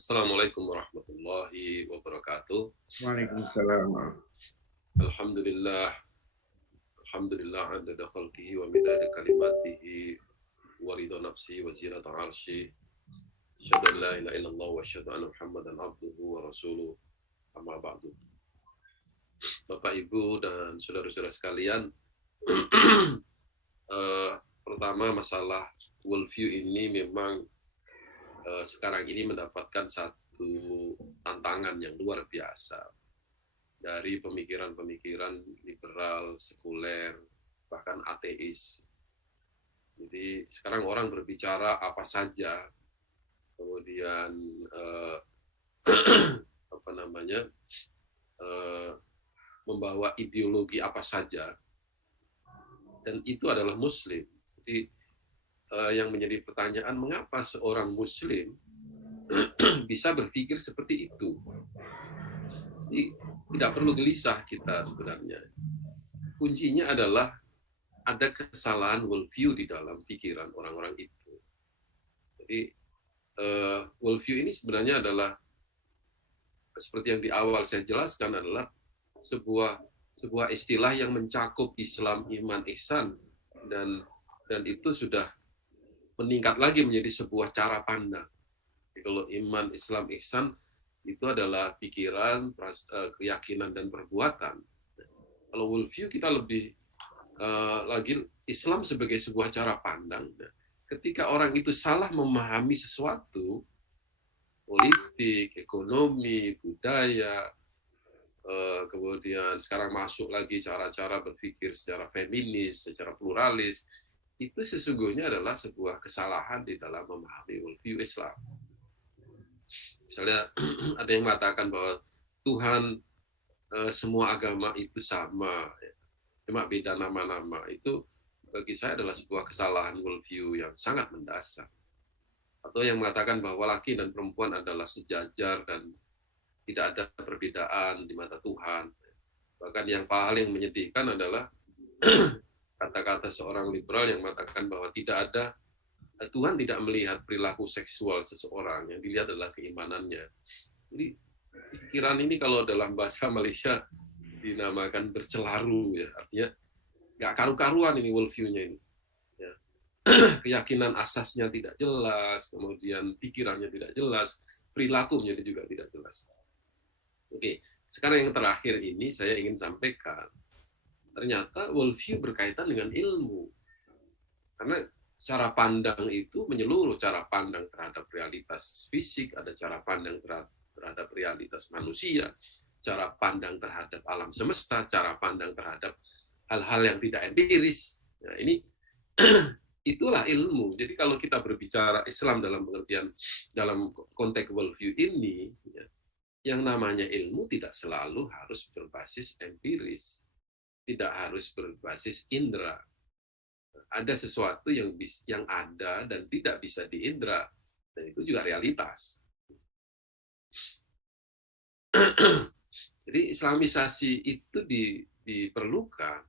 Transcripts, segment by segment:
Assalamualaikum warahmatullahi wabarakatuh. Waalaikumsalam. Alhamdulillah, Alhamdulillah adada khalqihi wa midada kalimatihi wa ridha nafsi wa zinata arsy. Asyhadu an la ilaha illallah wa asyhadu anna Muhammadan abduhu wa rasuluh. Amma ba'du. Bapak, Ibu, dan saudara-saudara sekalian, pertama masalah worldview ini memang sekarang ini mendapatkan satu tantangan yang luar biasa dari pemikiran-pemikiran liberal, sekuler, bahkan ateis. Jadi sekarang orang berbicara apa saja, kemudian apa namanya membawa ideologi apa saja, dan itu adalah Muslim. Jadi yang menjadi pertanyaan, mengapa seorang Muslim bisa berpikir seperti itu? Jadi tidak perlu gelisah kita sebenarnya. Kuncinya adalah ada kesalahan worldview di dalam pikiran orang-orang itu. Jadi worldview ini sebenarnya adalah seperti yang di awal saya jelaskan, adalah sebuah istilah yang mencakup Islam, iman, ihsan, dan itu sudah meningkat lagi menjadi sebuah cara pandang. Jadi kalau iman, Islam, ihsan itu adalah pikiran, keyakinan, dan perbuatan. Kalau worldview kita lebih lagi Islam sebagai sebuah cara pandang. Ketika orang itu salah memahami sesuatu, politik, ekonomi, budaya, kemudian sekarang masuk lagi cara-cara berpikir secara feminis, secara pluralis, itu sesungguhnya adalah sebuah kesalahan di dalam memahami worldview Islam. Misalnya ada yang mengatakan bahwa Tuhan, semua agama itu sama, cuma beda nama-nama. Itu bagi saya adalah sebuah kesalahan worldview yang sangat mendasar. Atau yang mengatakan bahwa laki dan perempuan adalah sejajar dan tidak ada perbedaan di mata Tuhan. Bahkan yang paling menyedihkan adalah kata-kata seorang liberal yang mengatakan bahwa Tuhan tidak melihat perilaku seksual seseorang, yang dilihat adalah keimanannya. Jadi pikiran ini kalau dalam bahasa Malaysia dinamakan bercelaru, ya, artinya nggak karu-karuan ini worldview-nya ini. Ya. Keyakinan asasnya tidak jelas, kemudian pikirannya tidak jelas, perilakunya juga tidak jelas. Oke, sekarang yang terakhir ini saya ingin sampaikan, ternyata worldview berkaitan dengan ilmu. Karena cara pandang itu menyeluruh, cara pandang terhadap realitas fisik, ada cara pandang terhadap realitas manusia, cara pandang terhadap alam semesta, cara pandang terhadap hal-hal yang tidak empiris. Nah, ini itulah ilmu. Jadi kalau kita berbicara Islam dalam pengertian, dalam konteks worldview ini, ya, yang namanya ilmu tidak selalu harus berbasis empiris, tidak harus berbasis indera. Ada sesuatu yang ada dan tidak bisa diindra, dan itu juga realitas. Jadi Islamisasi itu diperlukan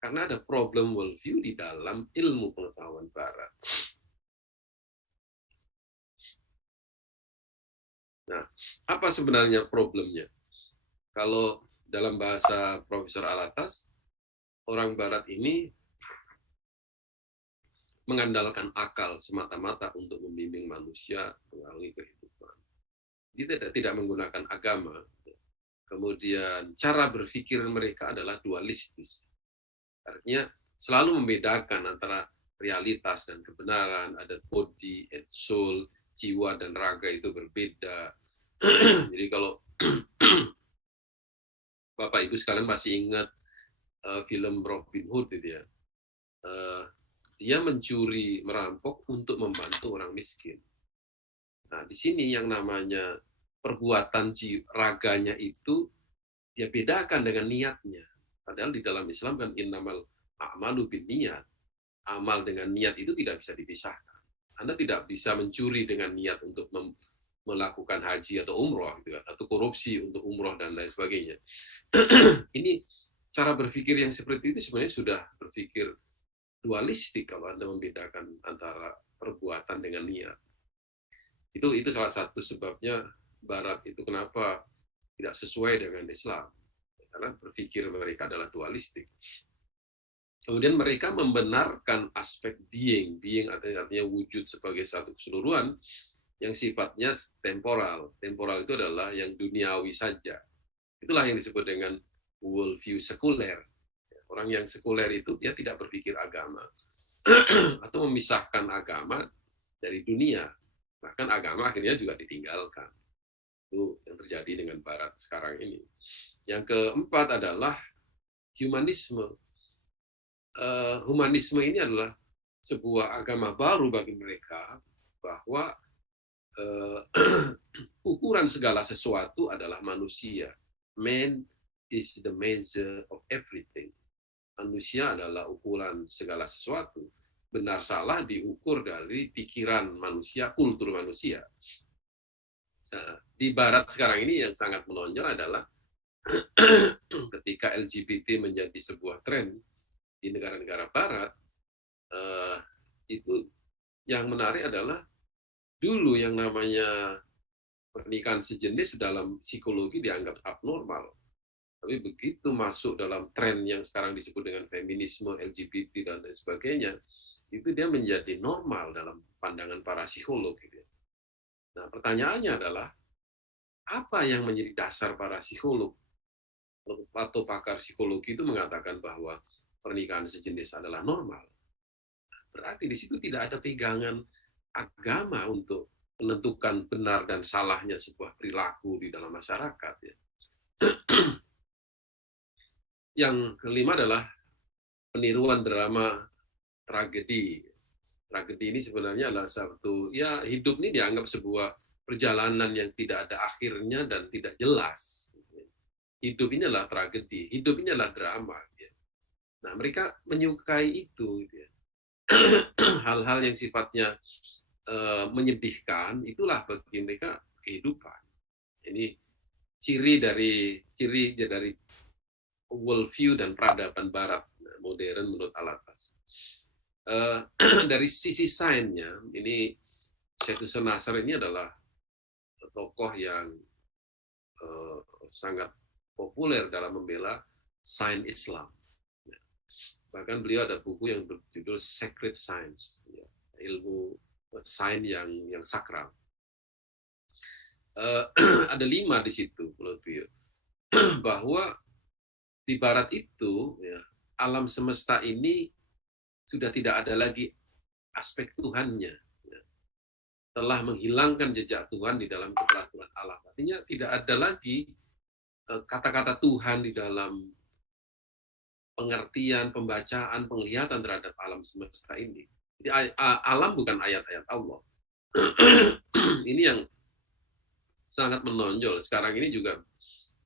karena ada problem worldview di dalam ilmu pengetahuan Barat. Nah, apa sebenarnya problemnya? Kalau dalam bahasa Profesor Alatas, orang Barat ini mengandalkan akal semata-mata untuk membimbing manusia melalui kehidupan. Dia tidak menggunakan agama. Kemudian cara berpikir mereka adalah dualistis. Artinya selalu membedakan antara realitas dan kebenaran, ada body and soul, jiwa dan raga itu berbeda. Jadi kalau Bapak Ibu sekalian masih ingat film Robin Hood itu ya, dia mencuri, merampok untuk membantu orang miskin. Nah, di sini yang namanya perbuatan raganya itu dia bedakan dengan niatnya. Padahal di dalam Islam kan innamal a'malu binniyat. Amal dengan niat itu tidak bisa dipisahkan. Anda tidak bisa mencuri dengan niat untuk melakukan haji atau umroh, gitu kan, atau korupsi untuk umroh dan lain sebagainya. Ini cara berpikir yang seperti itu sebenarnya sudah berpikir dualistik kalau Anda membedakan antara perbuatan dengan niat. Itu salah satu sebabnya Barat itu kenapa tidak sesuai dengan Islam, karena berpikir mereka adalah dualistik. Kemudian mereka membenarkan aspek being artinya wujud sebagai satu keseluruhan yang sifatnya temporal. Temporal itu adalah yang duniawi saja. Itulah yang disebut dengan worldview sekuler. Orang yang sekuler itu dia tidak berpikir agama atau memisahkan agama dari dunia. Bahkan agama akhirnya juga ditinggalkan. Itu yang terjadi dengan Barat sekarang ini. Yang keempat adalah humanisme. Humanisme ini adalah sebuah agama baru bagi mereka, bahwa ukuran segala sesuatu adalah manusia. Man is the measure of everything. Manusia adalah ukuran segala sesuatu. Benar salah diukur dari pikiran manusia, kultur manusia. Nah, di Barat sekarang ini yang sangat menonjol adalah ketika LGBT menjadi sebuah tren di negara-negara Barat, itu yang menarik adalah dulu yang namanya pernikahan sejenis dalam psikologi dianggap abnormal. Tapi begitu masuk dalam tren yang sekarang disebut dengan feminisme, LGBT, dan lain sebagainya, itu dia menjadi normal dalam pandangan para psikolog. Nah, pertanyaannya adalah, apa yang menjadi dasar para psikolog atau pakar psikologi itu mengatakan bahwa pernikahan sejenis adalah normal? Berarti di situ tidak ada pegangan agama untuk menentukan benar dan salahnya sebuah perilaku di dalam masyarakat. Ya. Yang kelima adalah peniruan drama tragedi. Tragedi ini sebenarnya adalah satu, ya hidup ini dianggap sebuah perjalanan yang tidak ada akhirnya dan tidak jelas. Hidup ini adalah tragedi, hidup ini adalah drama. Ya. Nah, mereka menyukai itu. Ya. Hal-hal yang sifatnya menyedihkan, itulah bagi mereka kehidupan. Ini ciri dari worldview dan peradaban Barat modern menurut Al-Atas. Dari sisi sainsnya, ini Syaikhul Nasr ini adalah tokoh yang sangat populer dalam membela sains Islam. Bahkan beliau ada buku yang berjudul Sacred Science, ilmu sains yang sakral. Ada 5 di situ menurut beliau, bahwa di Barat itu, ya, alam semesta ini sudah tidak ada lagi aspek Tuhannya. Ya. Telah menghilangkan jejak Tuhan di dalam keperaturan alam. Artinya tidak ada lagi kata-kata Tuhan di dalam pengertian, pembacaan, penglihatan terhadap alam semesta ini. Jadi alam bukan ayat-ayat Allah. Ini yang sangat menonjol. Sekarang ini juga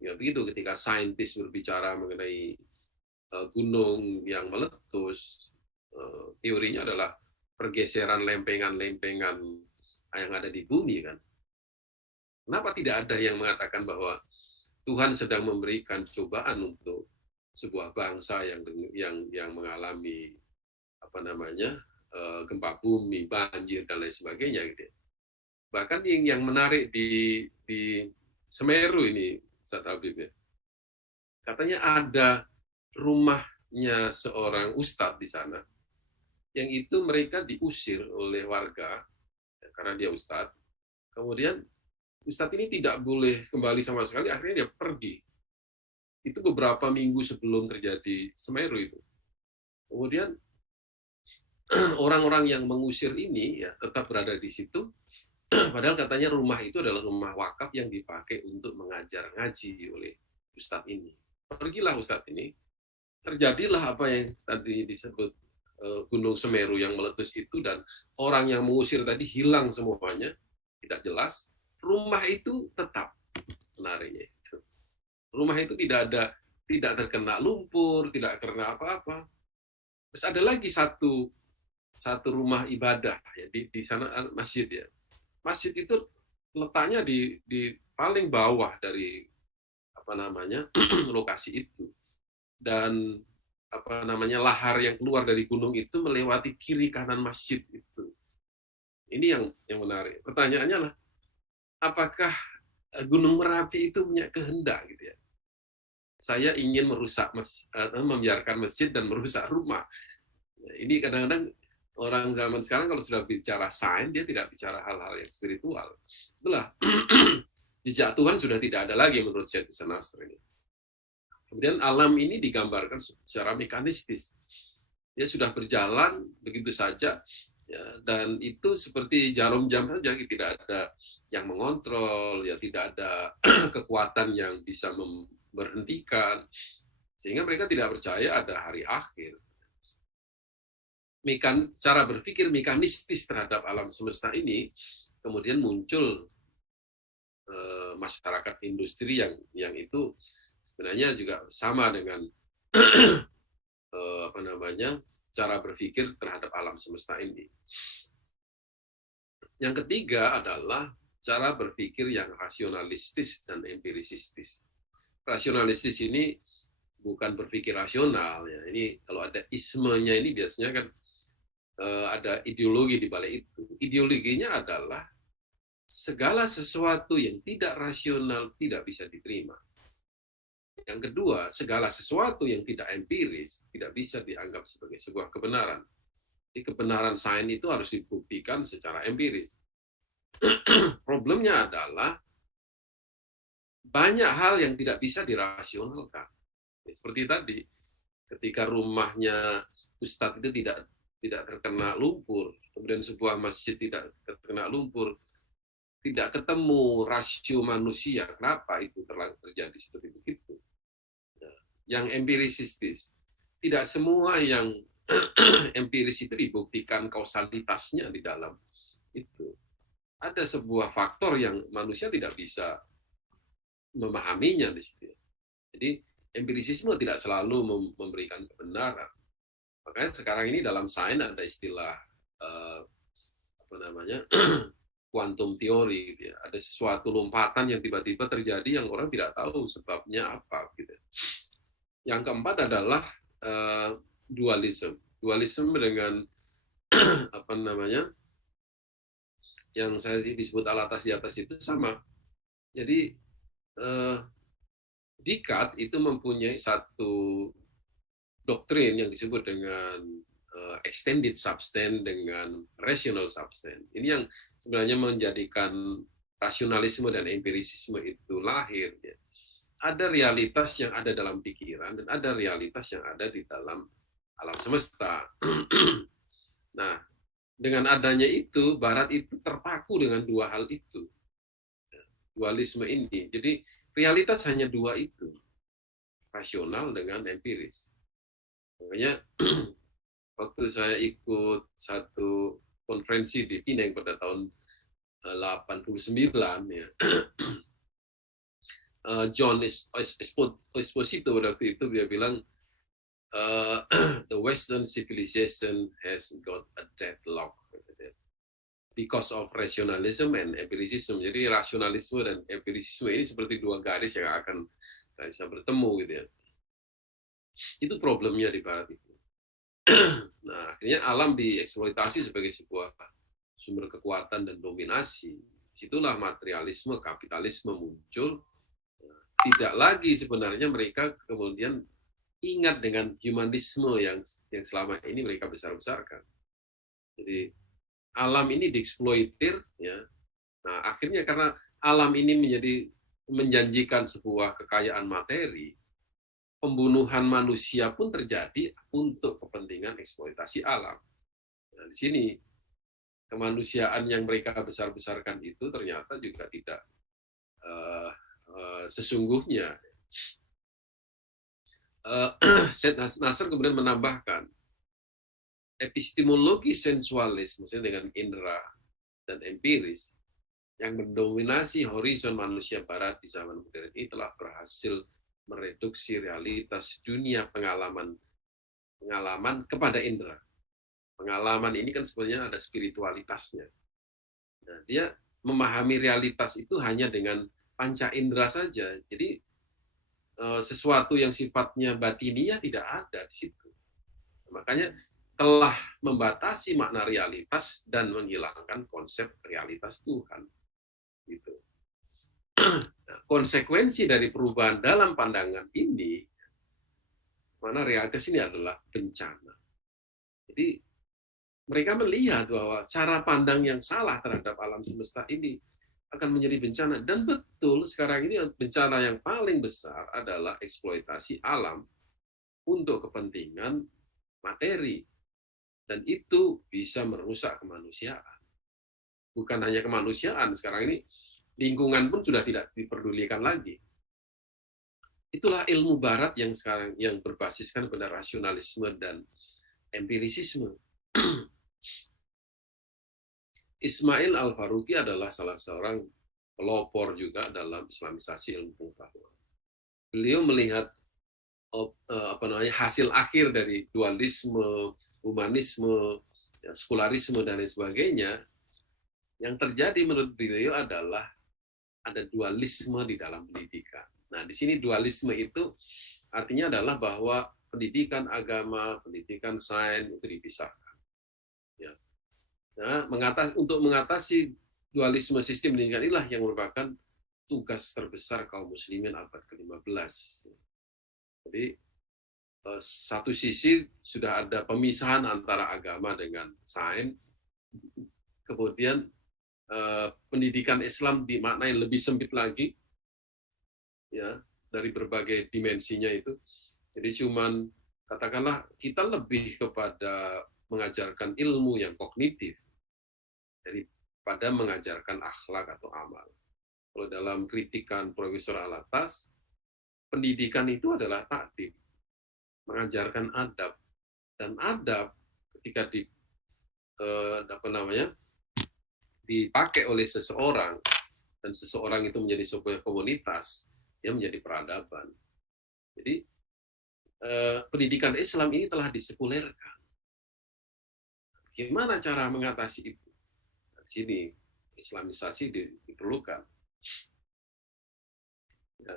ya begitu, ketika saintis berbicara mengenai gunung yang meletus, teorinya adalah pergeseran lempengan-lempengan yang ada di bumi, kan. Kenapa tidak ada yang mengatakan bahwa Tuhan sedang memberikan cobaan untuk sebuah bangsa yang mengalami gempa bumi, banjir dan lain sebagainya, gitu. Bahkan yang menarik di Semeru ini, Ustaz Habib, ya, katanya ada rumahnya seorang ustadz di sana, yang itu mereka diusir oleh warga karena dia ustadz. Kemudian ustadz ini tidak boleh kembali sama sekali, akhirnya dia pergi. Itu beberapa minggu sebelum terjadi Semeru itu. Kemudian orang-orang yang mengusir ini ya tetap berada di situ, padahal katanya rumah itu adalah rumah wakaf yang dipakai untuk mengajar ngaji oleh ustadz ini. Pergilah ustadz ini, terjadilah apa yang tadi disebut Gunung Semeru yang meletus itu, dan orang yang mengusir tadi hilang semuanya, tidak jelas. Rumah itu tetap, menariknya. Rumah itu tidak terkena lumpur, tidak terkena apa-apa. Terus ada lagi satu rumah ibadah ya, di sana masjid, ya. Masjid itu letaknya di paling bawah dari lokasi itu, dan lahar yang keluar dari gunung itu melewati kiri kanan masjid itu. Ini yang menarik. Pertanyaannya lah, apakah Gunung Merapi itu punya kehendak gitu ya? Saya ingin membiarkan masjid dan merusak rumah. Ini kadang-kadang orang zaman sekarang kalau sudah bicara sains, dia tidak bicara hal-hal yang spiritual. Itulah jejak Tuhan sudah tidak ada lagi menurut Seth Nasr ini. Kemudian alam ini digambarkan secara mekanistis. Dia sudah berjalan begitu saja, ya, dan itu seperti jarum jam saja, tidak ada yang mengontrol, ya tidak ada kekuatan yang bisa memberhentikan, sehingga mereka tidak percaya ada hari akhir. Cara berpikir mekanistis terhadap alam semesta ini kemudian muncul masyarakat industri yang itu sebenarnya juga sama dengan apa namanya, cara berpikir terhadap alam semesta ini. Yang ketiga adalah cara berpikir yang rasionalistis dan empirisistis. Rasionalistis ini bukan berpikir rasional ya. Ini kalau ada ismenya ini biasanya kan ada ideologi di balik itu. Ideologinya adalah segala sesuatu yang tidak rasional tidak bisa diterima. Yang kedua, segala sesuatu yang tidak empiris tidak bisa dianggap sebagai sebuah kebenaran. Jadi kebenaran sains itu harus dibuktikan secara empiris. Problemnya adalah banyak hal yang tidak bisa dirasionalkan. Seperti tadi, ketika rumahnya Ustadz itu tidak terkena lumpur, kemudian sebuah masjid tidak terkena lumpur, tidak ketemu rasio manusia, kenapa itu terjadi seperti begitu? Yang empirisistis, tidak semua yang empiris itu dibuktikan kausalitasnya di dalam itu. Ada sebuah faktor yang manusia tidak bisa memahaminya di situ. Jadi empirisisme tidak selalu memberikan kebenaran. Makanya sekarang ini dalam sains ada istilah apa namanya quantum theory, gitu ya. Ada sesuatu lompatan yang tiba-tiba terjadi yang orang tidak tahu sebabnya apa. Gitu. Yang keempat adalah dualisme. Dualisme dengan apa namanya yang saya disebut alatas di atas itu sama. Jadi Descartes itu mempunyai satu doktrin yang disebut dengan extended substance dengan rational substance. Ini yang sebenarnya menjadikan rasionalisme dan empirisisme itu lahir. Ya. Ada realitas yang ada dalam pikiran dan ada realitas yang ada di dalam alam semesta. Nah, dengan adanya itu, Barat itu terpaku dengan dua hal itu. Dualisme ini. Jadi, realitas hanya dua itu. Rasional dengan empiris. Makanya, waktu saya ikut satu konferensi di Pineng pada tahun 89, ya, John Esposito waktu itu dia bilang, the Western civilization has got a deadlock because of rationalism and empiricism. Jadi rasionalisme dan empirisisme ini seperti dua garis yang akan bisa bertemu gitu ya. Itu problemnya di Barat itu. Nah, akhirnya alam dieksploitasi sebagai sebuah sumber kekuatan dan dominasi. Disitulah materialisme, kapitalisme muncul. Tidak lagi sebenarnya mereka kemudian ingat dengan humanisme yang selama ini mereka besar-besarkan. Jadi alam ini dieksploitir, ya. Nah, akhirnya karena alam ini menjanjikan sebuah kekayaan materi, pembunuhan manusia pun terjadi untuk kepentingan eksploitasi alam. Nah, di sini kemanusiaan yang mereka besar-besarkan itu ternyata juga tidak sesungguhnya. Seth Nasr kemudian menambahkan epistemologi sensualis, maksudnya dengan indera dan empiris, yang mendominasi horizon manusia barat di zaman modern ini telah berhasil mereduksi realitas dunia pengalaman kepada indera. Pengalaman ini kan sebenarnya ada spiritualitasnya. Nah, dia memahami realitas itu hanya dengan panca indera saja. Jadi sesuatu yang sifatnya batiniah tidak ada di situ. Makanya telah membatasi makna realitas dan menghilangkan konsep realitas Tuhan. Gitu. konsekuensi dari perubahan dalam pandangan ini, mana realitas ini adalah bencana. Jadi mereka melihat bahwa cara pandang yang salah terhadap alam semesta ini akan menjadi bencana. Dan betul, sekarang ini bencana yang paling besar adalah eksploitasi alam untuk kepentingan materi. Dan itu bisa merusak kemanusiaan. Bukan hanya kemanusiaan, sekarang ini lingkungan pun sudah tidak diperdulikan lagi. Itulah ilmu barat yang sekarang yang berbasiskan pada rasionalisme dan empirisisme. Ismail Al-Faruqi adalah salah seorang pelopor juga dalam Islamisasi ilmu pengetahuan. Beliau melihat hasil akhir dari dualisme, humanisme, sekularisme dan lain sebagainya. Yang terjadi menurut beliau adalah ada dualisme di dalam pendidikan. Nah, di sini dualisme itu artinya adalah bahwa pendidikan agama, pendidikan sains itu dipisahkan. Ya. Nah, untuk mengatasi dualisme sistem pendidikan inilah yang merupakan tugas terbesar kaum muslimin abad ke-15. Jadi satu sisi sudah ada pemisahan antara agama dengan sains, kemudian pendidikan Islam dimaknai lebih sempit lagi, ya, dari berbagai dimensinya itu. Jadi cuman katakanlah kita lebih kepada mengajarkan ilmu yang kognitif daripada mengajarkan akhlak atau amal. Kalau dalam kritikan Profesor Alatas, pendidikan itu adalah takdim, mengajarkan adab, dan adab ketika dipakai oleh seseorang dan seseorang itu menjadi sebuah komunitas, dia menjadi peradaban. Jadi pendidikan Islam ini telah disekulerkan. Gimana cara mengatasi itu? Di sini Islamisasi diperlukan. Ya.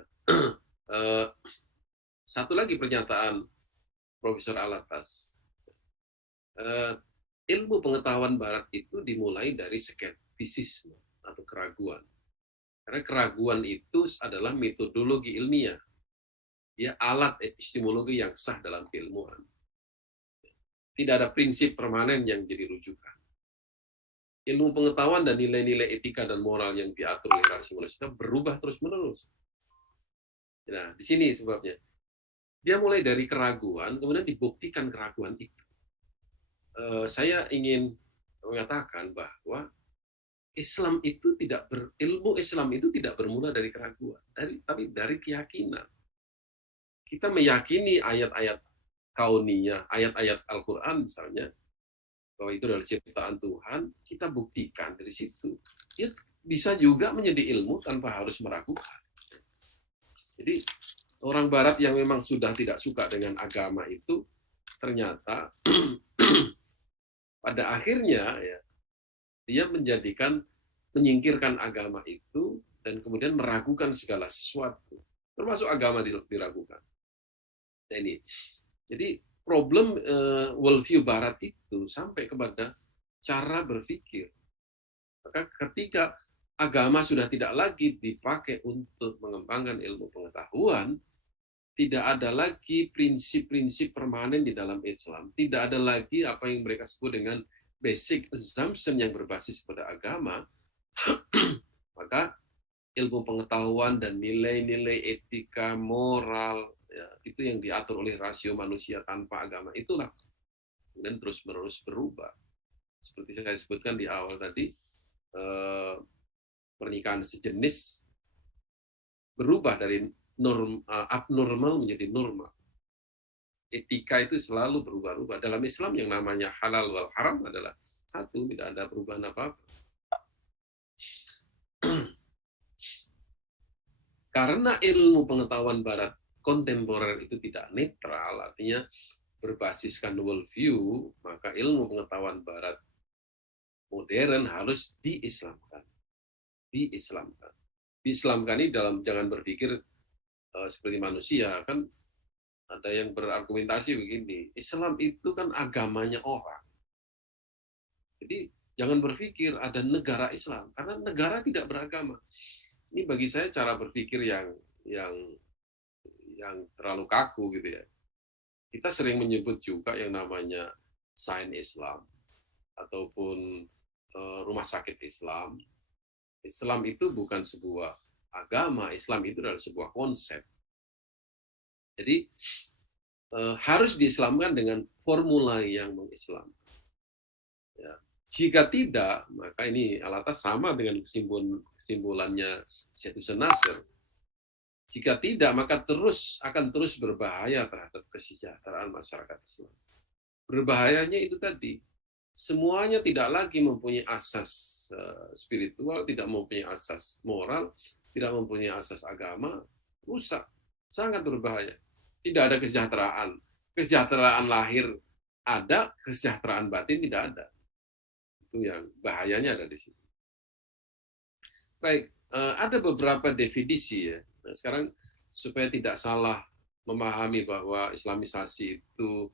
Satu lagi pernyataan Profesor Alatas. Ilmu pengetahuan Barat itu dimulai dari skeptisisme atau keraguan. Karena keraguan itu adalah metodologi ilmiah. Dia alat epistemologi yang sah dalam keilmuan. Tidak ada prinsip permanen yang jadi rujukan. Ilmu pengetahuan dan nilai-nilai etika dan moral yang diatur oleh rasionalitas berubah terus-menerus. Nah, di sini sebabnya. Dia mulai dari keraguan, kemudian dibuktikan keraguan itu. Saya ingin mengatakan bahwa ilmu Islam itu tidak bermula dari keraguan, tapi dari keyakinan. Kita meyakini ayat-ayat kauniyah, ayat-ayat Al-Quran misalnya, bahwa itu adalah ciptaan Tuhan, kita buktikan dari situ. Dia bisa juga menjadi ilmu tanpa harus meragukan. Jadi orang Barat yang memang sudah tidak suka dengan agama itu, ternyata pada akhirnya ya, dia menyingkirkan agama itu dan kemudian meragukan segala sesuatu, termasuk agama diragukan. Nah, ini. Jadi problem worldview Barat itu sampai kepada cara berpikir. Maka ketika agama sudah tidak lagi dipakai untuk mengembangkan ilmu pengetahuan, tidak ada lagi prinsip-prinsip permanen di dalam Islam. Tidak ada lagi apa yang mereka sebut dengan basic assumption yang berbasis pada agama, maka ilmu pengetahuan dan nilai-nilai etika, moral, ya, itu yang diatur oleh rasio manusia tanpa agama, itulah kemudian terus-menerus berubah. Seperti saya sebutkan di awal tadi, pernikahan sejenis berubah dari abnormal menjadi normal. Etika itu selalu berubah-ubah. Dalam Islam yang namanya halal wal haram adalah satu, tidak ada perubahan apa-apa. Karena ilmu pengetahuan Barat kontemporer itu tidak netral, artinya berbasiskan worldview, maka ilmu pengetahuan Barat modern harus diislamkan. Diislamkan ini dalam jangan berpikir seperti manusia, kan ada yang berargumentasi begini, Islam itu kan agamanya orang. Jadi jangan berpikir ada negara Islam, karena negara tidak beragama. Ini bagi saya cara berpikir yang yang terlalu kaku gitu ya. Kita sering menyebut juga yang namanya sains Islam ataupun rumah sakit Islam. Islam itu bukan sebuah agama, Islam itu adalah sebuah konsep. Jadi harus diislamkan dengan formula yang mengislam. Ya. Jika tidak, maka ini alatas sama dengan kesimpulannya Syekh Hussein Nasr. Jika tidak, maka akan terus berbahaya terhadap kesejahteraan masyarakat Islam. Berbahayanya itu tadi, semuanya tidak lagi mempunyai asas spiritual, tidak mempunyai asas moral, tidak mempunyai asas agama, rusak, sangat berbahaya. Tidak ada kesejahteraan. Kesejahteraan lahir ada, kesejahteraan batin tidak ada. Itu yang bahayanya ada di situ. Baik, ada beberapa definisi ya. Nah, sekarang supaya tidak salah memahami bahwa Islamisasi itu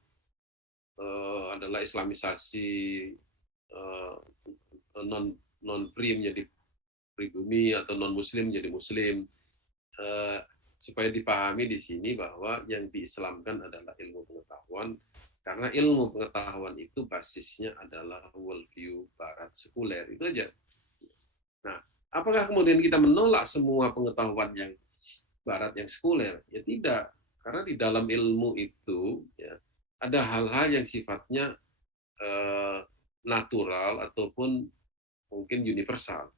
adalah Islamisasi non pri menjadi pribumi atau non Muslim menjadi Muslim. Supaya dipahami di sini bahwa yang diislamkan adalah ilmu pengetahuan, karena ilmu pengetahuan itu basisnya adalah worldview Barat sekuler, itu aja. Nah, apakah kemudian kita menolak semua pengetahuan yang Barat yang sekuler? Ya tidak, karena di dalam ilmu itu ya, ada hal-hal yang sifatnya natural ataupun mungkin universal.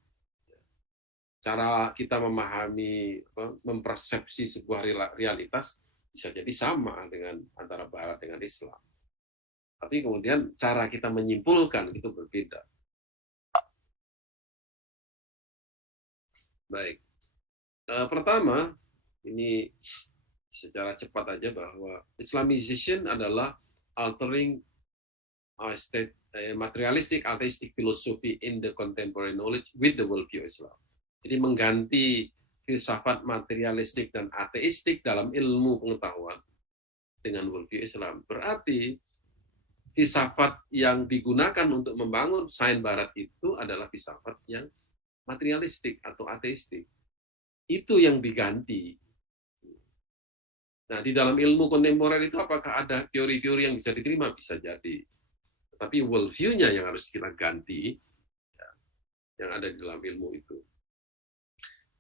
Cara kita memahami, mempersepsi sebuah realitas bisa jadi sama dengan antara Barat dengan Islam. Tapi kemudian cara kita menyimpulkan itu berbeda. Baik. Pertama, ini secara cepat aja bahwa Islamization adalah altering materialistic atheistic philosophy in the contemporary knowledge with the worldview Islam. Jadi mengganti filsafat materialistik dan ateistik dalam ilmu pengetahuan dengan worldview Islam. Berarti filsafat yang digunakan untuk membangun sains Barat itu adalah filsafat yang materialistik atau ateistik. Itu yang diganti. Nah, di dalam ilmu kontemporer itu apakah ada teori-teori yang bisa diterima? Bisa jadi. Tapi worldview-nya yang harus kita ganti, ya, yang ada di dalam ilmu itu.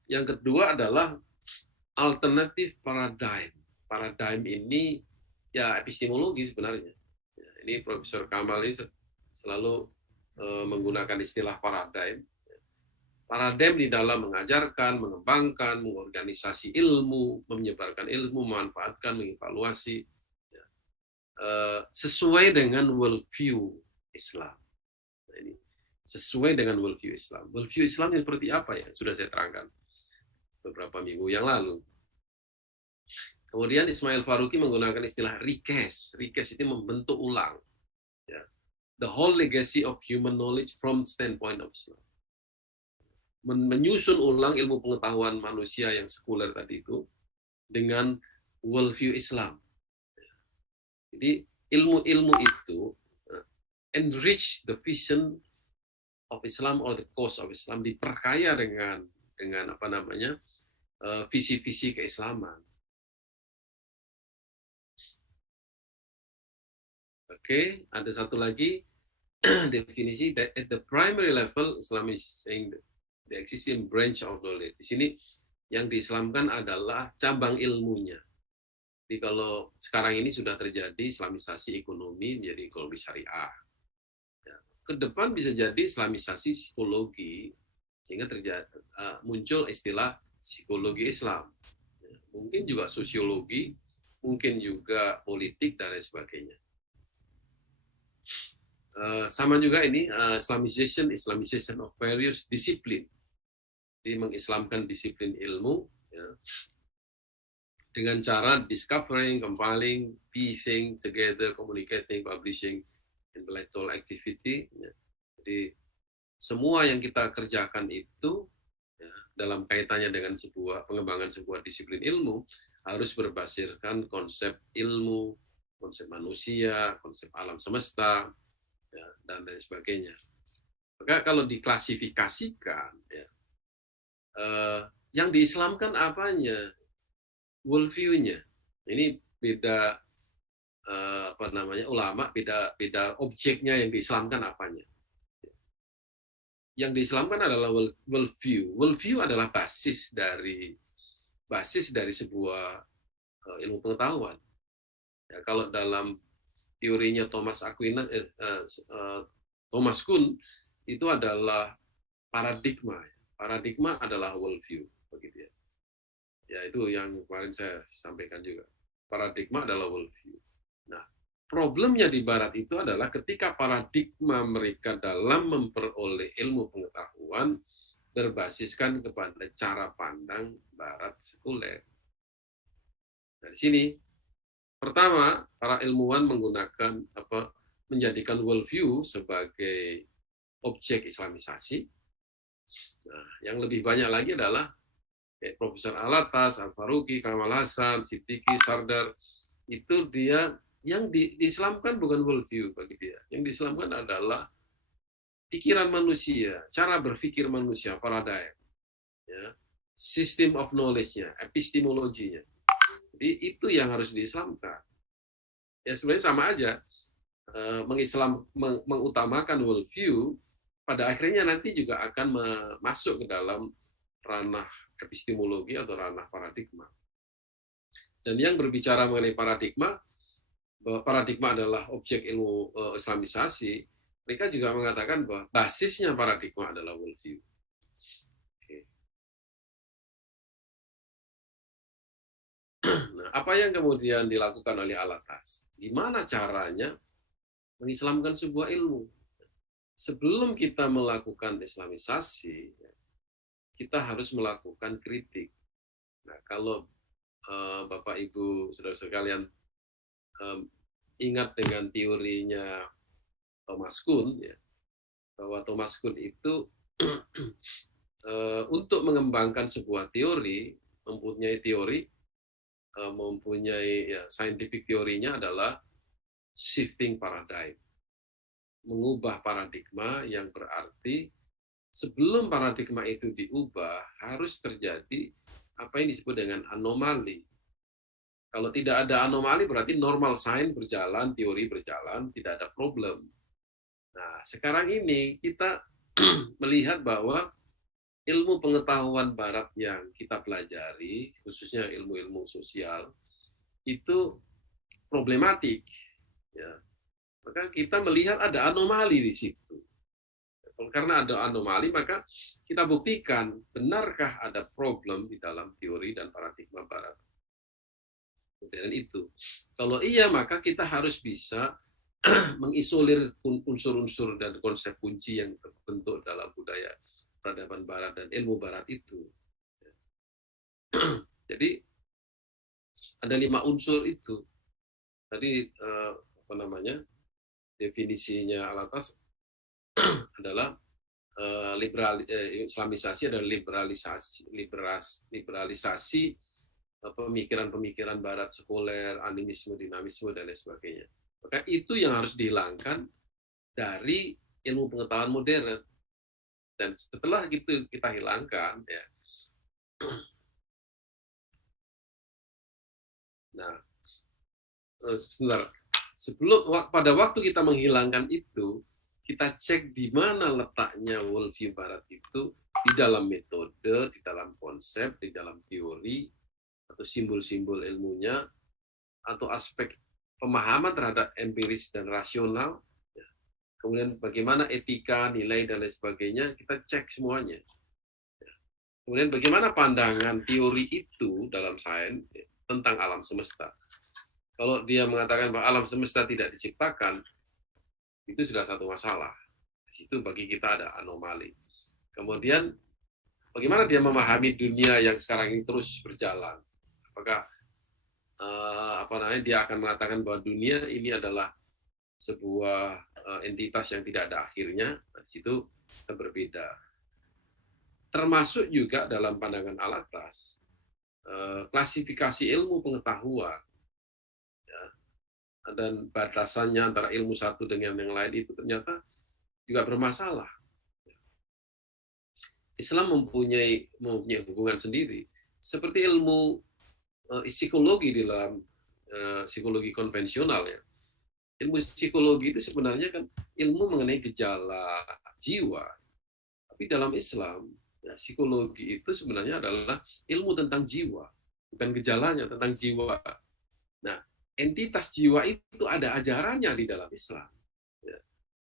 Yang kedua adalah alternative paradigm. Paradigm ini ya epistemologi sebenarnya. Ya, ini Profesor Kamal ini selalu menggunakan istilah paradigm. Paradigm di dalam mengajarkan, mengembangkan, mengorganisasi ilmu, menyebarkan ilmu, memanfaatkan, mengevaluasi, ya, sesuai dengan worldview Islam. Nah, ini sesuai dengan worldview Islam. Worldview Islam seperti apa ya? Sudah saya terangkan beberapa minggu yang lalu. Kemudian Ismail Faruqi menggunakan istilah recast. Recast itu membentuk ulang. Ya. The whole legacy of human knowledge from standpoint of Islam. Menyusun ulang ilmu pengetahuan manusia yang sekuler tadi itu dengan worldview Islam. Jadi ilmu-ilmu itu enrich the vision of Islam or the cause of Islam, diperkaya dengan apa namanya, visi-visi keislaman. Oke, ada satu lagi definisi, that at the primary level Islam is saying the existing branch of knowledge. Di sini yang diislamkan adalah cabang ilmunya. Jadi kalau sekarang ini sudah terjadi Islamisasi ekonomi menjadi ekonomi syariah. Ya, ke depan bisa jadi Islamisasi psikologi, sehingga muncul istilah psikologi Islam. Ya, mungkin juga sosiologi, mungkin juga politik dan lain sebagainya. Sama juga ini Islamization of various discipline. Jadi mengislamkan disiplin ilmu ya, dengan cara discovering, compiling, piecing together, communicating, publishing, intellectual activity. Ya. Jadi semua yang kita kerjakan itu ya, dalam kaitannya dengan pengembangan sebuah disiplin ilmu harus berbasiskan konsep ilmu, konsep manusia, konsep alam semesta, ya, dan lain sebagainya. Maka kalau diklasifikasikan, ya, Yang diislamkan apanya? Worldview-nya. Ini beda apa namanya ulama, beda objeknya yang diislamkan apanya. Yang diislamkan adalah worldview. Worldview adalah basis dari sebuah ilmu pengetahuan. Ya, kalau dalam teorinya Thomas Kuhn itu adalah paradigma. Paradigma adalah worldview, begitu ya. Ya itu yang kemarin saya sampaikan juga. Paradigma adalah worldview. Nah, problemnya di Barat itu adalah ketika paradigma mereka dalam memperoleh ilmu pengetahuan berbasiskan kepada cara pandang Barat sekuler. Dari sini, pertama, para ilmuwan menjadikan worldview sebagai objek Islamisasi. Nah, yang lebih banyak lagi adalah Profesor Alatas, Al-Faruqi, Kamal Hasan, Siddiqi, Sardar, itu dia yang diislamkan bukan worldview bagi dia. Yang diislamkan adalah pikiran manusia, cara berpikir manusia, paradigm, ya, system of knowledge-nya, epistemologinya. Jadi itu yang harus diislamkan. Ya sebenarnya sama aja, mengutamakan worldview, pada akhirnya nanti juga akan masuk ke dalam ranah epistemologi atau ranah paradigma. Dan yang berbicara mengenai paradigma, bahwa paradigma adalah objek ilmu Islamisasi, mereka juga mengatakan bahwa basisnya paradigma adalah worldview. Oke. Nah, apa yang kemudian dilakukan oleh Alatas? Gimana caranya mengislamkan sebuah ilmu? Sebelum kita melakukan Islamisasi, kita harus melakukan kritik. Nah, kalau Bapak Ibu saudara sekalian ingat dengan teorinya Thomas Kuhn, ya, bahwa Thomas Kuhn itu untuk mengembangkan sebuah teori, mempunyai scientific teorinya adalah shifting paradigm, mengubah paradigma, yang berarti sebelum paradigma itu diubah harus terjadi apa yang disebut dengan anomali. Kalau tidak ada anomali berarti normal science berjalan, teori berjalan, tidak ada problem. Nah, sekarang ini kita melihat bahwa ilmu pengetahuan Barat yang kita pelajari, khususnya ilmu-ilmu sosial, itu problematik. Ya. Maka kita melihat ada anomali di situ. Karena ada anomali, maka kita buktikan benarkah ada problem di dalam teori dan paradigma Barat. Dan itu, kalau iya maka kita harus bisa mengisolir unsur-unsur dan konsep kunci yang terbentuk dalam budaya peradaban Barat dan ilmu Barat itu. Jadi ada 5 unsur itu. Tadi definisinya Alatas adalah Islamisasi adalah liberalisasi pemikiran-pemikiran Barat sekuler, animisme, dinamisme, dan lain sebagainya. Maka itu yang harus dihilangkan dari ilmu pengetahuan modern. Dan setelah itu kita hilangkan, ya. Nah, sebentar. Pada waktu kita menghilangkan itu, kita cek di mana letaknya worldview Barat itu, di dalam metode, di dalam konsep, di dalam teori, atau simbol-simbol ilmunya, atau aspek pemahaman terhadap empiris dan rasional, kemudian bagaimana etika, nilai, dan lain sebagainya, kita cek semuanya. Kemudian bagaimana pandangan teori itu dalam sains tentang alam semesta. Kalau dia mengatakan bahwa alam semesta tidak diciptakan, itu sudah satu masalah. Di situ bagi kita ada anomali. Kemudian bagaimana dia memahami dunia yang sekarang ini terus berjalan. Apakah dia akan mengatakan bahwa dunia ini adalah sebuah entitas yang tidak ada akhirnya. Di situ kita berbeda. Termasuk juga dalam pandangan Alatas, klasifikasi ilmu pengetahuan, ya, dan batasannya antara ilmu satu dengan yang lain itu ternyata juga bermasalah. Islam mempunyai hubungan sendiri. Seperti ilmu psikologi di dalam psikologi konvensional ya. Ilmu psikologi itu sebenarnya kan ilmu mengenai gejala jiwa. Tapi dalam Islam, ya, psikologi itu sebenarnya adalah ilmu tentang jiwa, bukan gejalanya, tentang jiwa. Nah, entitas jiwa itu ada ajarannya di dalam Islam. Ya.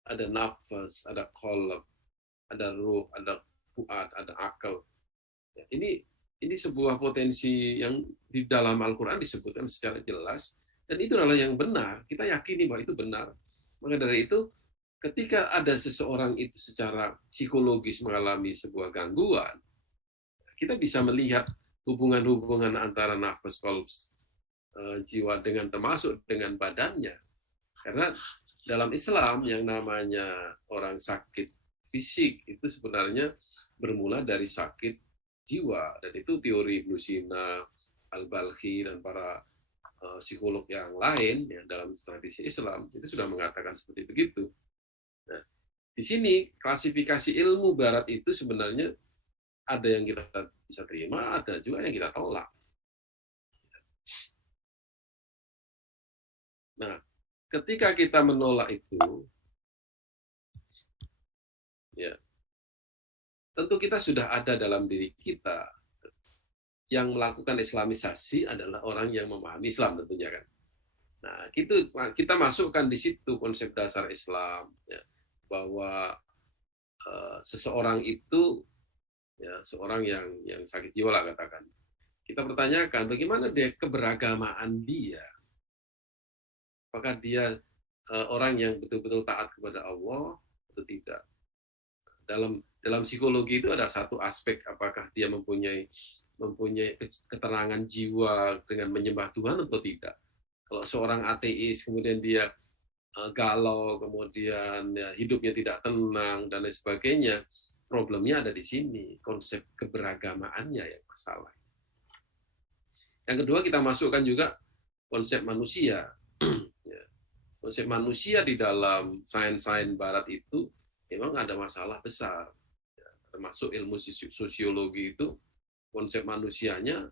Ada nafas, ada qalb, ada ruh, ada fuad, ada akal. Ya, ini sebuah potensi yang di dalam Al-Quran disebutkan secara jelas, dan itu adalah yang benar. Kita yakini bahwa itu benar. Maka dari itu, ketika ada seseorang itu secara psikologis mengalami sebuah gangguan, kita bisa melihat hubungan-hubungan antara nafas, qalb, jiwa dengan termasuk dengan badannya. Karena dalam Islam yang namanya orang sakit fisik itu sebenarnya bermula dari sakit jiwa, dan itu teori Ibnu Sina, Al-Balkhi, dan para psikolog yang lain yang dalam tradisi Islam itu sudah mengatakan seperti begitu. Nah, di sini klasifikasi ilmu Barat itu sebenarnya ada yang kita bisa terima, ada juga yang kita tolak. Nah, ketika kita menolak itu, ya tentu kita sudah ada dalam diri kita. Yang melakukan Islamisasi adalah orang yang memahami Islam tentunya kan. Nah, kita masukkan di situ konsep dasar Islam, ya, bahwa seseorang itu, ya, seorang yang sakit jiwa lah katakan. Kita pertanyakan bagaimana dia keberagamaan dia. Apakah dia orang yang betul-betul taat kepada Allah atau tidak? Dalam psikologi itu ada satu aspek, apakah dia mempunyai keterangan jiwa dengan menyembah Tuhan atau tidak. Kalau seorang ateis kemudian dia galau, kemudian ya, hidupnya tidak tenang dan lain sebagainya, problemnya ada di sini, konsep keberagamaannya yang masalah. Yang kedua, kita masukkan juga konsep manusia. Konsep manusia di dalam sains-sains Barat itu memang ada masalah besar, termasuk ilmu sosiologi itu konsep manusianya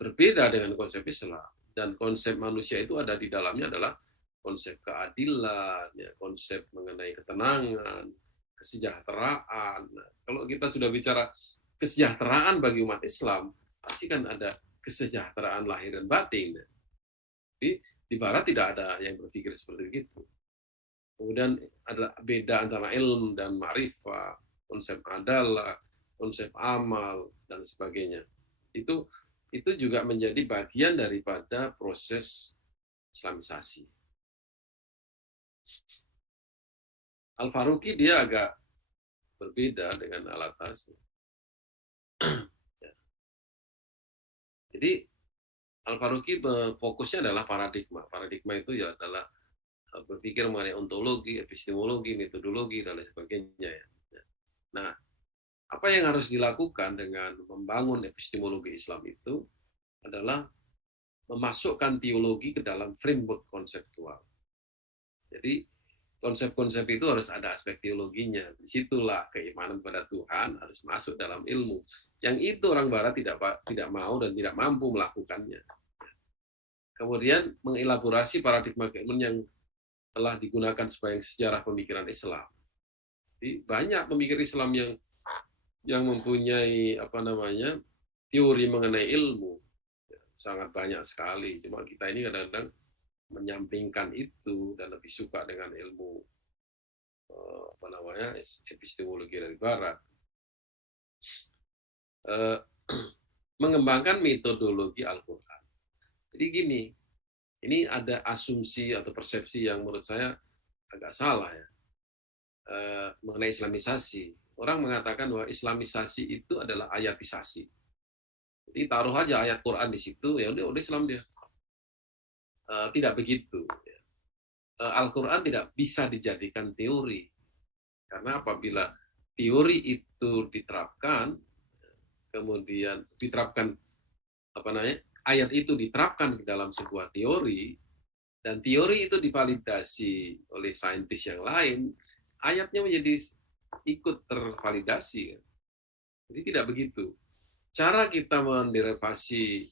berbeda dengan konsep Islam, dan konsep manusia itu ada di dalamnya adalah konsep keadilan, ya, konsep mengenai ketenangan, kesejahteraan. Nah, kalau kita sudah bicara kesejahteraan bagi umat Islam, pasti kan ada kesejahteraan lahir dan batin. Tapi di Barat tidak ada yang berpikir seperti itu. Kemudian ada beda antara ilmu dan ma'rifah, konsep adalah, konsep amal, dan sebagainya. Itu juga menjadi bagian daripada proses Islamisasi. Al-Faruqi dia agak berbeda dengan Al-Atas. Jadi Al-Faruqi fokusnya adalah paradigma. Paradigma itu ya adalah berpikir mengenai ontologi, epistemologi, metodologi, dan lain sebagainya. Nah, apa yang harus dilakukan dengan membangun epistemologi Islam itu adalah memasukkan teologi ke dalam framework konseptual. Jadi konsep-konsep itu harus ada aspek teologinya. Disitulah keimanan pada Tuhan harus masuk dalam ilmu. Yang itu orang Barat tidak mau dan tidak mampu melakukannya. Kemudian mengelaborasi paradigma keilmuan yang telah digunakan sebagai sejarah pemikiran Islam. Jadi banyak pemikir Islam yang mempunyai teori mengenai ilmu, sangat banyak sekali. Cuma kita ini kadang-kadang menyampingkan itu dan lebih suka dengan ilmu epistemologi dari Barat. Mengembangkan metodologi Al-Quran. Jadi gini, ini ada asumsi atau persepsi yang menurut saya agak salah ya, mengenai Islamisasi. Orang mengatakan bahwa Islamisasi itu adalah ayatisasi. Jadi taruh aja ayat Quran di situ, ya udah Islam dia. Tidak begitu. Al-Quran tidak bisa dijadikan teori, karena apabila teori itu diterapkan, kemudian ayat itu diterapkan ke dalam sebuah teori, dan teori itu divalidasi oleh saintis yang lain, ayatnya menjadi ikut tervalidasi. Jadi tidak begitu. Cara kita menderivasi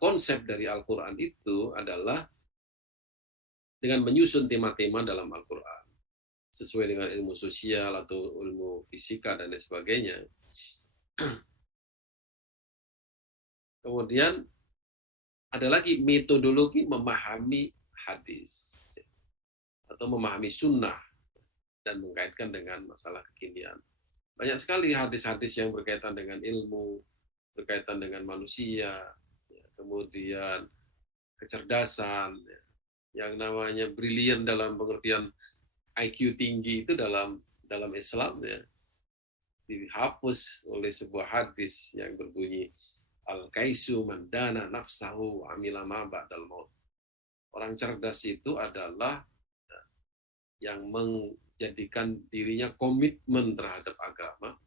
konsep dari Al-Quran itu adalah dengan menyusun tema-tema dalam Al-Quran sesuai dengan ilmu sosial atau ilmu fisika dan lain sebagainya. Kemudian ada lagi metodologi memahami hadis atau memahami sunnah dan mengkaitkan dengan masalah kekinian. Banyak sekali hadis-hadis yang berkaitan dengan ilmu, berkaitan dengan manusia, kemudian kecerdasan, yang namanya brilian dalam pengertian IQ tinggi itu dalam Islam ya dihapus oleh sebuah hadis yang berbunyi al-kaisu mandana nafsahu amila ma ba'dal maut. Orang cerdas itu adalah yang menjadikan dirinya komitmen terhadap agama,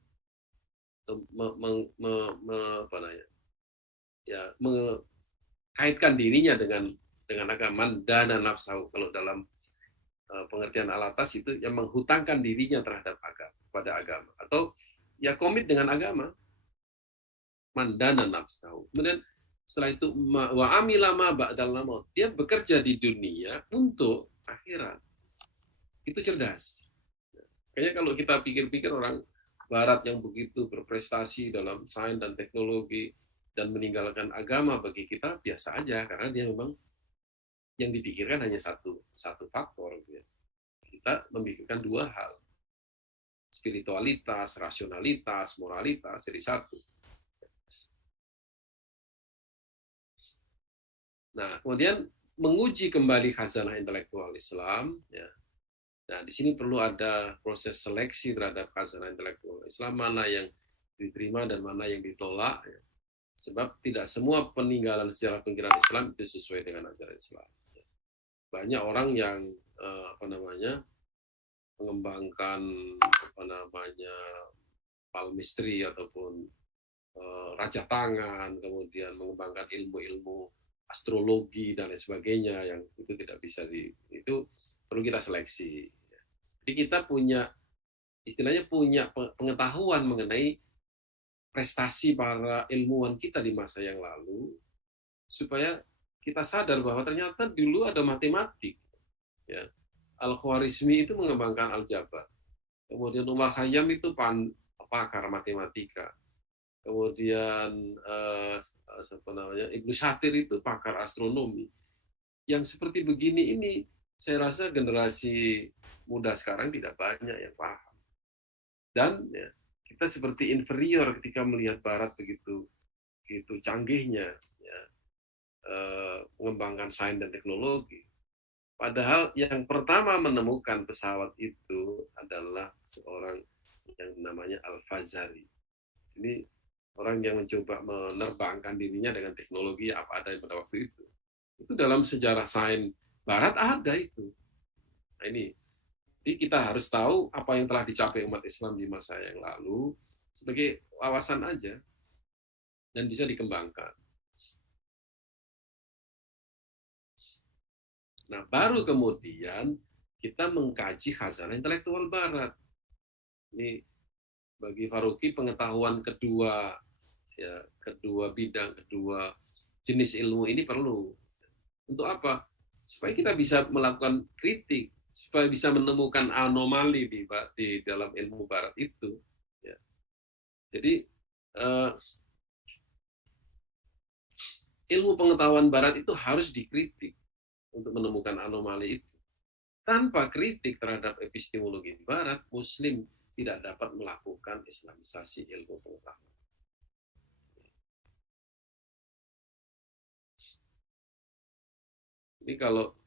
mengkaitkan dirinya dengan agama dan nafsahu. Kalau dalam pengertian alatas itu yang menghutangkan dirinya terhadap agama, pada agama, atau ya komit dengan agama, mandana nafsahu. Kemudian setelah itu wa amila ma ba'dal maut, dia bekerja di dunia untuk akhirat. Itu cerdas. Kayaknya kalau kita pikir-pikir orang barat yang begitu berprestasi dalam sains dan teknologi dan meninggalkan agama, bagi kita biasa aja, karena dia memang yang dipikirkan hanya satu faktor. Kita memikirkan dua hal, spiritualitas, rasionalitas, moralitas, jadi satu. Nah, kemudian menguji kembali khazanah intelektual Islam, ya. Nah, di sini perlu ada proses seleksi terhadap khazanah intelektual Islam, mana yang diterima dan mana yang ditolak, ya. Sebab tidak semua peninggalan sejarah pengkiran Islam itu sesuai dengan ajaran Islam. Banyak orang yang mengembangkan palmistry ataupun raja tangan, kemudian mengembangkan ilmu-ilmu astrologi dan lain sebagainya yang itu tidak bisa itu perlu kita seleksi. Jadi kita istilahnya punya pengetahuan mengenai prestasi para ilmuwan kita di masa yang lalu, supaya kita sadar bahwa ternyata dulu ada matematik. Ya. Al-Khwarizmi itu mengembangkan aljabar. Kemudian Umar Khayyam itu pakar matematika. Kemudian Ibnu Satir itu pakar astronomi. Yang seperti begini ini, saya rasa generasi muda sekarang tidak banyak yang paham. Dan ya, kita seperti inferior ketika melihat Barat begitu canggihnya, ya, mengembangkan sains dan teknologi. Padahal yang pertama menemukan pesawat itu adalah seorang yang namanya Al-Fazari. Ini orang yang mencoba menerbangkan dirinya dengan teknologi apa ada pada waktu itu. Itu dalam sejarah sains Barat ada itu. Nah ini, jadi kita harus tahu apa yang telah dicapai umat Islam di masa yang lalu sebagai wawasan aja dan bisa dikembangkan. Nah, baru kemudian kita mengkaji khazanah intelektual Barat. Ini bagi Faruqi pengetahuan kedua bidang, kedua jenis ilmu ini perlu. Untuk apa? Supaya kita bisa melakukan kritik, supaya bisa menemukan anomali di dalam ilmu Barat itu. Ya. Jadi ilmu pengetahuan Barat itu harus dikritik untuk menemukan anomali itu. Tanpa kritik terhadap epistemologi Barat, Muslim tidak dapat melakukan Islamisasi ilmu pengetahuan. Jadi kalau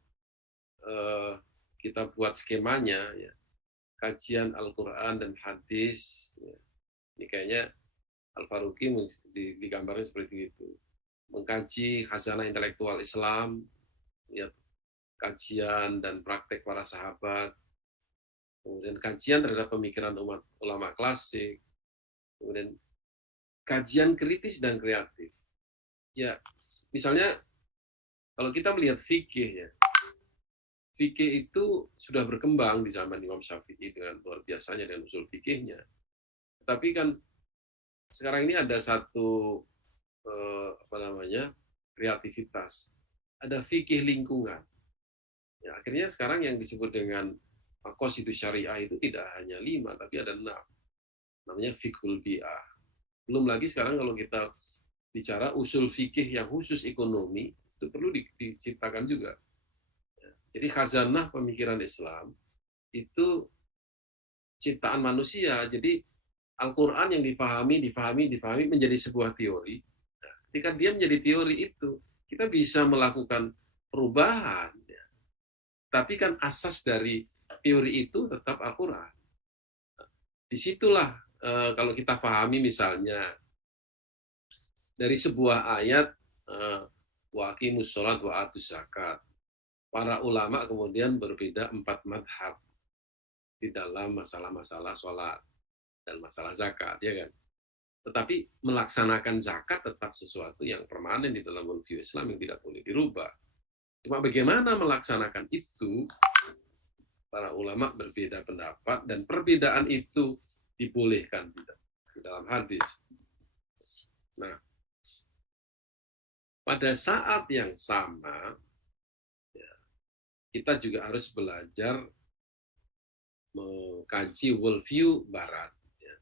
kita buat skemanya, ya, kajian Al-Quran dan hadis, ya, ini kayaknya Al-Faruqi digambarkan seperti itu. Mengkaji khazanah intelektual Islam, ya, kajian dan praktek para sahabat, kemudian kajian terhadap pemikiran umat ulama klasik, kemudian kajian kritis dan kreatif. Ya, misalnya kalau kita melihat fikih, ya, fikih itu sudah berkembang di zaman Imam Syafi'i dengan luar biasanya dan usul fikihnya. Tapi kan sekarang ini ada satu apa namanya, kreativitas, ada fikih lingkungan. Ya, akhirnya sekarang yang disebut dengan konstitusi syariah itu tidak hanya 5, tapi ada 6. Namanya fikul bi'ah. Belum lagi sekarang kalau kita bicara usul fikih yang khusus ekonomi, itu perlu diciptakan juga. Jadi khazanah pemikiran Islam itu ciptaan manusia. Jadi Al-Quran yang dipahami menjadi sebuah teori. Nah, ketika dia menjadi teori itu, kita bisa melakukan perubahan. Ya. Tapi kan asas dari teori itu tetap Al-Quran. Disitulah kalau kita pahami misalnya dari sebuah ayat wa aqimus sholat wa atuz zakat. Para ulama kemudian berbeda 4 madhab di dalam masalah-masalah sholat dan masalah zakat, ya kan? Tetapi melaksanakan zakat tetap sesuatu yang permanen di dalam worldview Islam yang tidak boleh dirubah. Cuma bagaimana melaksanakan itu, para ulama berbeda pendapat, dan perbedaan itu dibolehkan di dalam hadis. Nah, pada saat yang sama, ya, kita juga harus belajar mengkaji worldview Barat, ya.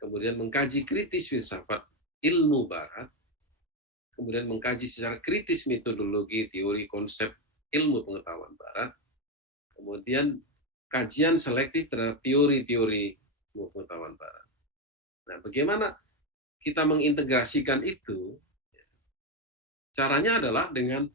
Kemudian mengkaji kritis filsafat ilmu Barat, kemudian mengkaji secara kritis metodologi, teori, konsep ilmu pengetahuan Barat, kemudian kajian selektif terhadap teori-teori ilmu pengetahuan Barat. Nah, bagaimana kita mengintegrasikan itu? Caranya adalah dengan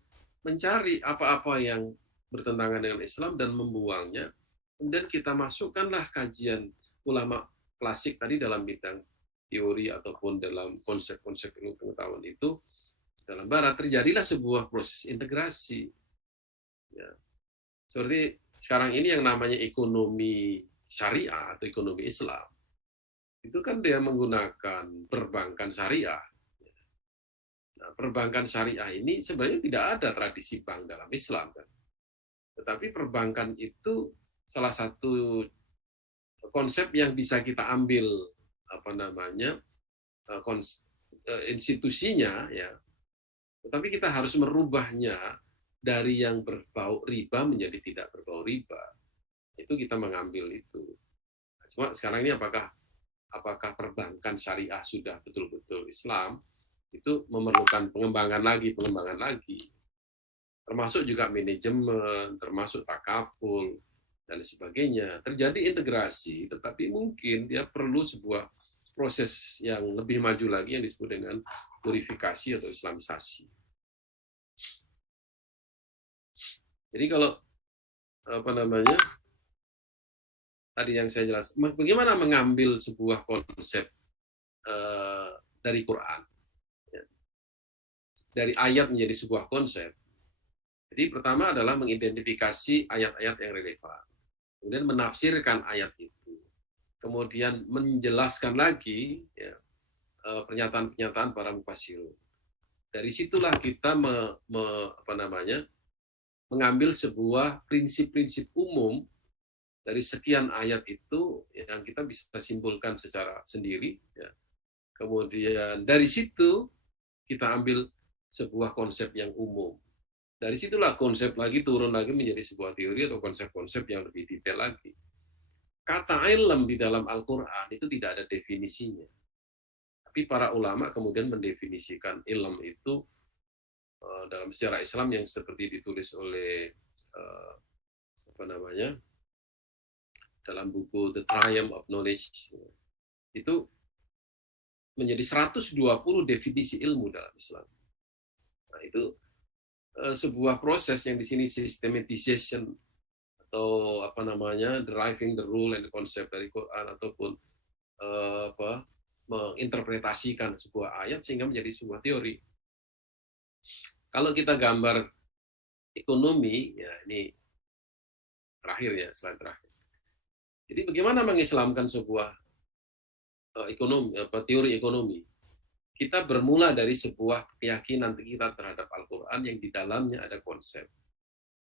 mencari apa-apa yang bertentangan dengan Islam dan membuangnya. Kemudian kita masukkanlah kajian ulama klasik tadi dalam bidang teori ataupun dalam konsep-konsep ilmu pengetahuan itu dalam Barat, terjadilah sebuah proses integrasi. Ya. Seperti sekarang ini yang namanya ekonomi syariah atau ekonomi Islam, itu kan dia menggunakan perbankan syariah. Nah, perbankan syariah ini sebenarnya tidak ada tradisi bank dalam Islam, kan? Tetapi perbankan itu salah satu konsep yang bisa kita ambil apa namanya institusinya, ya. Tetapi kita harus merubahnya dari yang berbau riba menjadi tidak berbau riba. Itu kita mengambil itu. Cuma sekarang ini apakah perbankan syariah sudah betul-betul Islam? Itu memerlukan pengembangan lagi. Termasuk juga manajemen, termasuk takaful, dan sebagainya. Terjadi integrasi, tetapi mungkin dia perlu sebuah proses yang lebih maju lagi yang disebut dengan purifikasi atau islamisasi. Jadi kalau apa namanya tadi yang saya jelaskan, bagaimana mengambil sebuah konsep dari Quran, ya, dari ayat menjadi sebuah konsep. Jadi pertama adalah mengidentifikasi ayat-ayat yang relevan, kemudian menafsirkan ayat itu, kemudian menjelaskan lagi, ya, pernyataan-pernyataan para mufassirun. Dari situlah kita mengambil sebuah prinsip-prinsip umum dari sekian ayat itu yang kita bisa simpulkan secara sendiri. Ya. Kemudian dari situ kita ambil sebuah konsep yang umum. Dari situlah konsep lagi turun lagi menjadi sebuah teori atau konsep-konsep yang lebih detail lagi. Kata ilm di dalam Al-Quran itu tidak ada definisinya. Tapi para ulama kemudian mendefinisikan ilm itu dalam sejarah Islam yang seperti ditulis oleh dalam buku The Triumph of Knowledge, itu menjadi 120 definisi ilmu dalam Islam. Nah, itu sebuah proses yang di sini systematization atau deriving the rule and the concept dari Quran ataupun menginterpretasikan sebuah ayat sehingga menjadi sebuah teori. Kalau kita gambar ekonomi, ya ini terakhir ya, slide terakhir. Jadi bagaimana mengislamkan sebuah teori ekonomi? Kita bermula dari sebuah keyakinan kita terhadap Al-Quran yang di dalamnya ada konsep.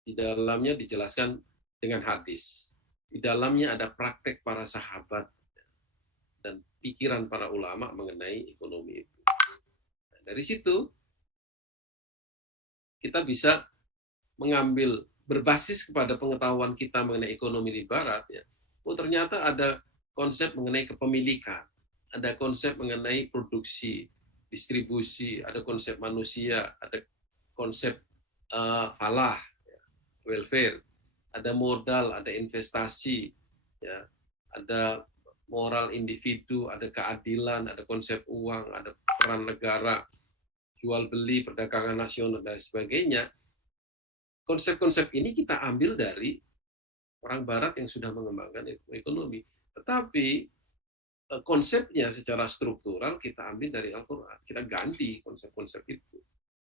Di dalamnya dijelaskan dengan hadis. Di dalamnya ada praktek para sahabat. Dan pikiran para ulama mengenai ekonomi itu. Nah, dari situ kita bisa mengambil berbasis kepada pengetahuan kita mengenai ekonomi di Barat, ya. Oh, ternyata ada konsep mengenai kepemilikan, ada konsep mengenai produksi, distribusi, ada konsep manusia, ada konsep falah, ya, welfare, ada modal, ada investasi, ya, ada moral individu, ada keadilan, ada konsep uang, ada peran negara, jual beli, perdagangan nasional dan sebagainya. Konsep-konsep ini kita ambil dari orang Barat yang sudah mengembangkan ekonomi. Tetapi konsepnya secara struktural kita ambil dari Al-Quran. Kita ganti konsep-konsep itu.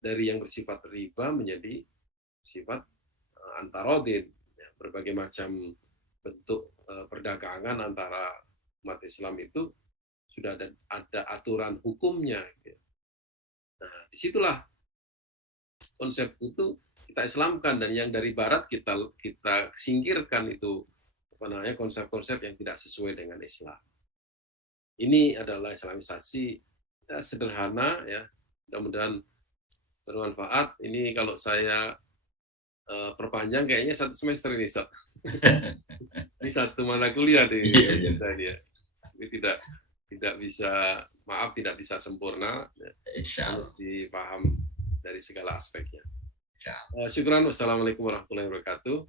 Dari yang bersifat riba menjadi bersifat antarodin. Ya, berbagai macam bentuk perdagangan antara umat Islam itu sudah ada aturan hukumnya. Nah, disitulah konsep itu kita Islamkan, dan yang dari Barat kita singkirkan itu apa namanya konsep-konsep yang tidak sesuai dengan Islam. Ini adalah Islamisasi ya, sederhana ya, mudah-mudahan bermanfaat. Ini kalau saya perpanjang kayaknya 1 semester ini, ini 1 mata kuliah di saya dia. Ini tidak bisa, maaf tidak bisa sempurna, ya. Harus dipaham dari segala aspeknya. Syukran. Wassalamualaikum warahmatullahi wabarakatuh.